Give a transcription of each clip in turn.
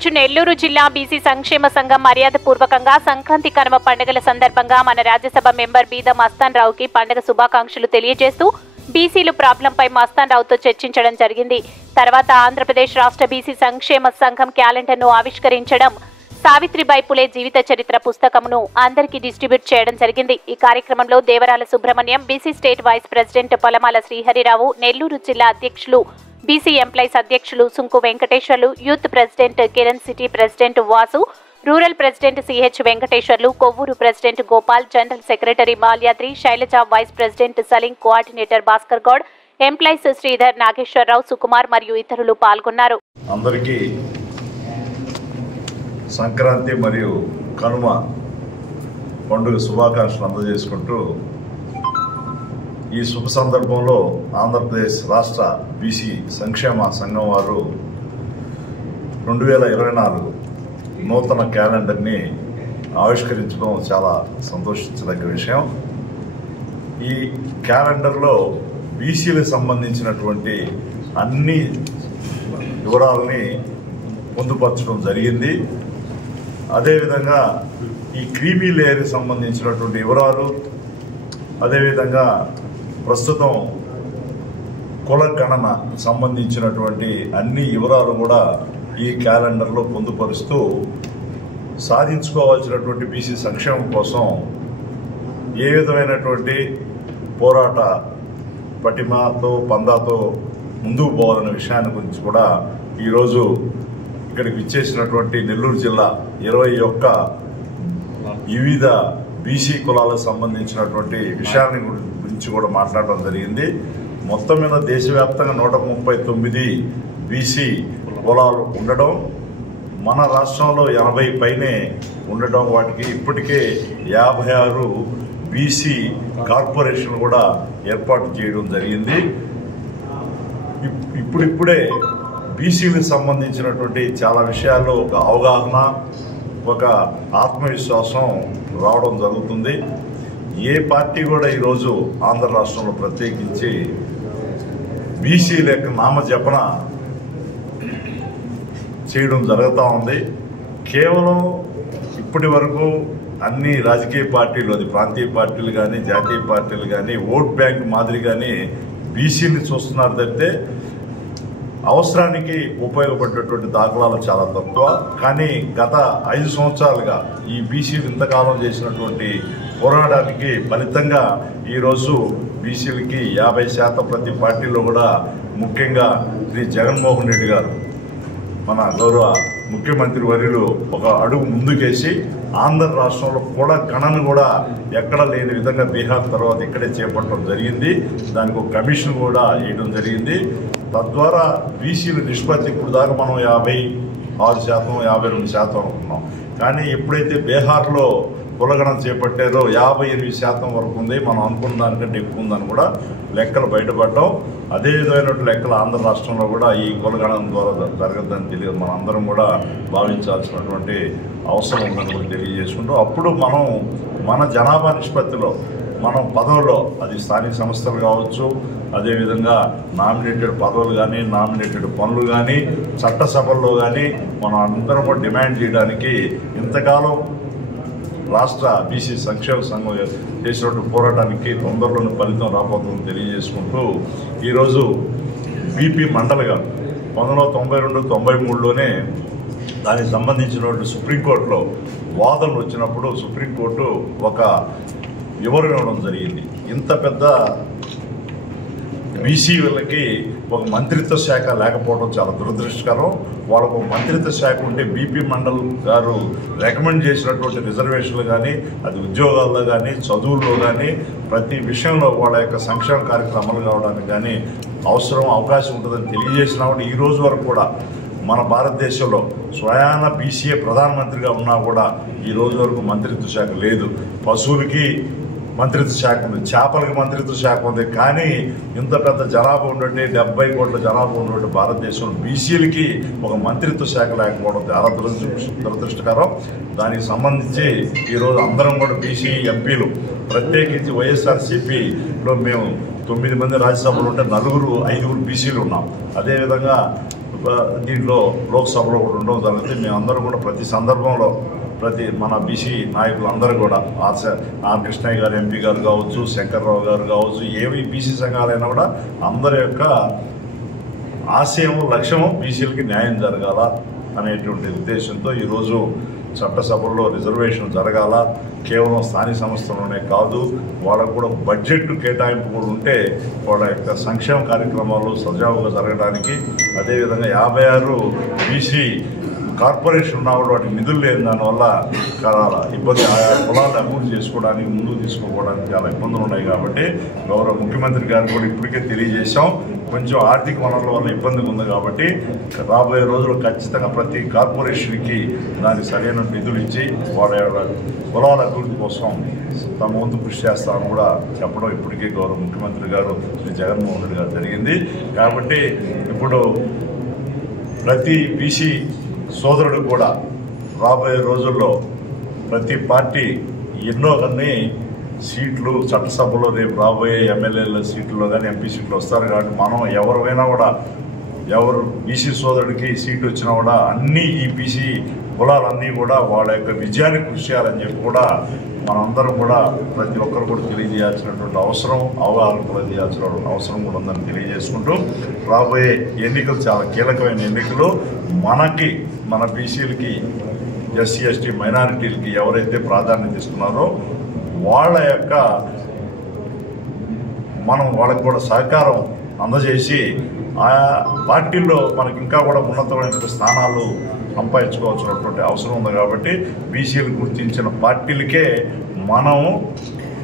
రోజు నెల్లూరు జిల్లా బీసీ సంక్షేమ సంఘం మర్యాదపూర్వకంగా సంక్రాంతి కనుమ పండుగల సందర్భంగా మన రాజ్యసభ మెంబర్ బీద మస్తాన్ రావుకి పండుగ శుభాకాంక్షలు తెలియజేస్తూ బీసీలు ప్రాబ్లంపై మస్తాన్ రావుతో చర్చించడం జరిగింది. తర్వాత ఆంధ్రప్రదేశ్ రాష్ట్ర బీసీ సంక్షేమ సంఘం క్యాలెండర్ను ఆవిష్కరించడం, సావిత్రిబాయి పులే జీవిత చరిత్ర పుస్తకమును అందరికీ డిస్ట్రిబ్యూట్ చేయడం జరిగింది. ఈ కార్యక్రమంలో Devarala Subrahmanyam, BC state vice president Palamala Sriharirao, Nellore జిల్లా అధ్యక్షులు బీసీ ఎంప్లాయీస్ అధ్యక్షులు Sunku Venkateswarlu, youth president Kiran, city president Vasu, rural president CH Venkateswarlu, Kovvur president Gopal, general secretary Malyadri, Sailaja, vice president Saleem, coordinator Bhaskar Goud, employees Sridhar, Nageswararao, Sukumar మరియు ఇతరులు పాల్గొన్నారు. అందరికీ సంక్రాంతి మరియు కనుమ పండుగ శుభాకాంక్షలు అందజేసుకుంటూ ఈ శుభ సందర్భంలో ఆంధ్రప్రదేశ్ రాష్ట్ర బీసీ సంక్షేమ సంఘం వారు 2024 నూతన క్యాలెండర్ని ఆవిష్కరించడం చాలా సంతోషించదగ్గ విషయం. ఈ క్యాలెండర్లో బీసీలకు సంబంధించినటువంటి అన్ని వివరాలని పొందుపరచడం జరిగింది. అదేవిధంగా ఈ క్రీమీ లేయర్కి సంబంధించినటువంటి వివరాలు, అదేవిధంగా ప్రస్తుతం కుల గణన సంబంధించినటువంటి అన్ని వివరాలు కూడా ఈ క్యాలెండర్లో పొందుపరుస్తూ సాధించుకోవాల్సినటువంటి బీసీ సంక్షేమం కోసం ఏ విధమైనటువంటి పోరాట పటిమతో పందాతో ముందుకు పోవాలనే విషయాన్ని గురించి కూడా ఈరోజు ఇక్కడికి విచ్చేసినటువంటి నెల్లూరు జిల్లా 21 వివిధ బీసీ కులాలకు సంబంధించినటువంటి విషయాన్ని గురించి కూడా మాట్లాడడం జరిగింది. మొత్తం మీద దేశవ్యాప్తంగా 139 బీసీ కులాలు ఉండడం, మన రాష్ట్రంలో 80 పైనే ఉండటం, వాటికి ఇప్పటికే 56 బీసీ కార్పొరేషన్ కూడా ఏర్పాటు చేయడం జరిగింది. ఇప్పుడిప్పుడే బీసీలకు సంబంధించినటువంటి చాలా విషయాల్లో ఒక అవగాహన, ఒక ఆత్మవిశ్వాసం రావడం జరుగుతుంది. ఏ పార్టీ కూడా ఈరోజు ఆంధ్ర రాష్ట్రంలో ప్రత్యేకించి బీసీల యొక్క నామజపన చేయడం జరుగుతూ ఉంది. కేవలం ఇప్పటి వరకు అన్ని రాజకీయ పార్టీలు, అది ప్రాంతీయ పార్టీలు కానీ జాతీయ పార్టీలు కానీ ఓట్ బ్యాంక్ మాదిరిగానే బీసీని చూస్తున్నారు తప్పితే అవసరానికి ఉపయోగపడేటువంటి దాఖలాలు చాలా తక్కువ. కానీ గత 5 సంవత్సరాలుగా ఈ బీసీలు ఇంతకాలం చేసినటువంటి పోరాటానికి ఫలితంగా ఈరోజు బీసీలకి 50% ప్రతి పార్టీలో కూడా, ముఖ్యంగా శ్రీ జగన్మోహన్ రెడ్డి గారు మన గౌరవ ముఖ్యమంత్రి వర్యులు ఒక అడుగు ముందుకేసి ఆంధ్ర రాష్ట్రంలో కూడా గణన కూడా ఎక్కడ లేని విధంగా బీహార్ తర్వాత ఇక్కడే చేపట్టడం జరిగింది. దానికి ఒక కమిషన్ కూడా వేయడం జరిగింది. తద్వారా బీసీల నిష్పత్తి ఇప్పుడు దాకా మనం 56%, 52% అనుకున్నాం. కానీ ఎప్పుడైతే బీహార్లో కులగణన చేపట్టారో 58% వరకు ఉంది. మనం అనుకున్న దానికంటే ఎక్కువ ఉందని కూడా లెక్కలు బయటపడ్డాం. అదే విధమైన లెక్కలు ఆంధ్ర రాష్ట్రంలో కూడా ఈ కులగణన ద్వారా జరగద్దని తెలియదు, మనం అందరం కూడా భావించాల్సినటువంటి అవసరం ఉందని కూడా తెలియజేసుకుంటూ, అప్పుడు మనం మన జనాభా నిష్పత్తిలో మనం పదవుల్లో, అది స్థానిక సంస్థలు కావచ్చు, అదేవిధంగా నామినేటెడ్ పదవులు కానీ నామినేటెడ్ పనులు కానీ చట్టసభల్లో కానీ మనం అందరం కూడా డిమాండ్ చేయడానికి ఇంతకాలం రాష్ట్ర బీసీ సంక్షేమ సంఘం చేసినటువంటి పోరాటానికి తొందరలోనే ఫలితం రాబోతుందని తెలియజేసుకుంటూ, ఈరోజు బీపీ మండలిగా 1992-93లోనే దానికి సంబంధించినటువంటి సుప్రీంకోర్టులో వాదనలు వచ్చినప్పుడు సుప్రీంకోర్టు ఒక వివరణ ఇవ్వడం జరిగింది. ఇంత పెద్ద బీసీ వాళ్ళకి ఒక మంత్రిత్వ శాఖ లేకపోవడం చాలా దురదృష్టకరం. వాళ్ళకు మంత్రిత్వ శాఖ ఉంటే బీపీ మండల్ గారు రికమెండ్ చేసినటువంటి రిజర్వేషన్లు కానీ, అది ఉద్యోగాల్లో కానీ చదువుల్లో కానీ ప్రతి విషయంలో వాళ్ళ యొక్క సంక్షేమ కార్యక్రమాలు కావడానికి కానీ అవకాశం ఉంటుందని తెలియజేసినప్పుడు ఈ రోజు వరకు కూడా మన భారతదేశంలో స్వయాన బీసీఏ ప్రధానమంత్రిగా ఉన్నా కూడా ఈ రోజు వరకు మంత్రిత్వ శాఖ లేదు. పశువులకి మంత్రిత్వ శాఖ ఉంది, చేపలకి మంత్రిత్వ శాఖ ఉంది. కానీ ఇంత పెద్ద జనాభా ఉన్నట్టు 70 కోట్ల జనాభా ఉన్నట్టు భారతదేశంలో బీసీలకి ఒక మంత్రిత్వ శాఖ లేకపోవడం చాలా దురదృష్టకరం. దానికి సంబంధించి ఈరోజు అందరం కూడా బీసీ ఎంపీలు, ప్రత్యేకించి వైఎస్ఆర్సీపీలో మేము 9 మంది రాజ్యసభలో ఉంటే 5 బీసీలు ఉన్నాం. అదేవిధంగా దీంట్లో లోక్సభలో కూడా ఉండడం జరుగుతుంది. మేమందరం కూడా ప్రతి సందర్భంలో మన బీసీ నాయకులందరూ కూడా ఆర్ కృష్ణయ్య గారు ఎంపీ గారు కావచ్చు, శంకర్రావు గారు కావచ్చు, ఏవి బీసీ సంఘాలైనా కూడా అందరి యొక్క ఆశయము లక్ష్యము బీసీలకి న్యాయం జరగాల అనేటువంటి ఉద్దేశంతో ఈరోజు చట్టసభల్లో రిజర్వేషన్ జరగాల. కేవలం స్థానిక సంస్థలోనే కాదు, వాళ్ళకు కూడా బడ్జెట్ కేటాయింపు కూడా ఉంటే వాళ్ళ యొక్క సంక్షేమ కార్యక్రమాలు సజావుగా జరగడానికి, అదేవిధంగా 56 బీసీ కార్పొరేషన్ ఉన్నా కూడా వాటికి నిధులు లేని దానివల్ల ఇబ్బంది, ఆయా కులాలను అభివృద్ధి చేసుకోవడానికి ముందుకు తీసుకోవడానికి చాలా ఇబ్బందులు ఉన్నాయి. కాబట్టి గౌరవ ముఖ్యమంత్రి గారు కూడా ఇప్పటికే తెలియజేశాం, కొంచెం ఆర్థిక వనరుల వల్ల ఇబ్బంది ఉంది కాబట్టి రాబోయే రోజుల్లో ఖచ్చితంగా ప్రతి కార్పొరేషన్కి దానికి సరైన నిధులు ఇచ్చి వాళ్ళ కులాల అభివృద్ధి కోసం తమ వంతు కృషి చేస్తామని కూడా చెప్పడం ఇప్పటికే గౌరవ ముఖ్యమంత్రి గారు శ్రీ జగన్మోహన్ రెడ్డి గారు జరిగింది. కాబట్టి ఇప్పుడు ప్రతి బీసీ సోదరుడు కూడా రాబోయే రోజుల్లో ప్రతి పార్టీ ఎన్నో కొన్ని సీట్లు చట్టసభలో రేపు రాబోయే ఎమ్మెల్యేల సీట్లలో కానీ ఎంపీ సీట్లు వస్తారు. కాబట్టి మనం ఎవరైనా కూడా ఎవరు బీసీ సోదరుడికి సీటు వచ్చినా కూడా అన్నీ ఈ బీసీ కులాలన్నీ కూడా వాళ్ళ యొక్క విజయాన్ని కృషి చేయాలని చెప్పి కూడా మనందరం కూడా ప్రతి ఒక్కరు కూడా తెలియజేయాల్సినటువంటి అవసరం, అవగాహన కూడా చేయాల్సిన అవసరం కూడా ఉందని తెలియజేసుకుంటూ రాబోయే ఎన్నికలు చాలా కీలకమైన ఎన్నికలు. మన బీసీలకి, ఎస్సీ ఎస్టీ మైనారిటీలకి ఎవరైతే ప్రాధాన్యత ఇస్తున్నారో వాళ్ళ యొక్క మనం వాళ్ళకి కూడా సహకారం అందజేసి ఆయా పార్టీల్లో మనకి ఇంకా కూడా ఉన్నతమైన స్థానాలు సంపాదించుకోవాల్సినటువంటి అవసరం ఉంది. కాబట్టి బీసీలు గుర్తించిన పార్టీలకే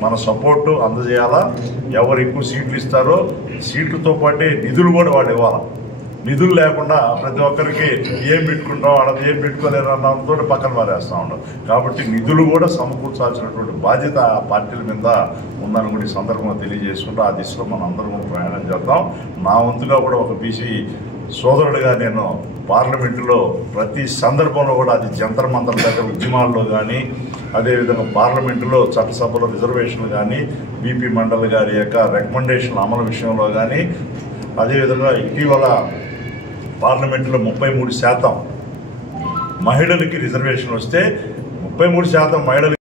మన సపోర్టు అందజేయాలా. ఎవరు ఎక్కువ సీట్లు ఇస్తారో సీట్లతో పాటే నిధులు కూడా వాళ్ళు ఇవ్వాలి. నిధులు లేకుండా ప్రతి ఒక్కరికి ఏం పెట్టుకుంటాం వాళ్ళది ఏం పెట్టుకోలేరు అన్నతో పక్కన మారేస్తూ ఉంటాం. కాబట్టి నిధులు కూడా సమకూర్చాల్సినటువంటి బాధ్యత ఆ పార్టీల మీద ఉందని కూడా ఈ సందర్భంగా తెలియజేసుకుంటూ ఆ దిశలో మనం అందరం కూడా ప్రయాణం చేద్దాం. నా వంతుగా కూడా ఒక బీసీ సోదరుడిగా నేను పార్లమెంటులో ప్రతి సందర్భంలో కూడా అది జంతర్ మంతర్ దగ్గర ఉద్యమాల్లో కానీ, అదేవిధంగా పార్లమెంటులో చట్టసభలో రిజర్వేషన్లు కానీ, బీపీ మండలి గారి యొక్క రికమెండేషన్ల అమలు విషయంలో కానీ, అదేవిధంగా ఇటీవల పార్లమెంటులో 33% మహిళలకి రిజర్వేషన్ వస్తే 33% మహిళలకి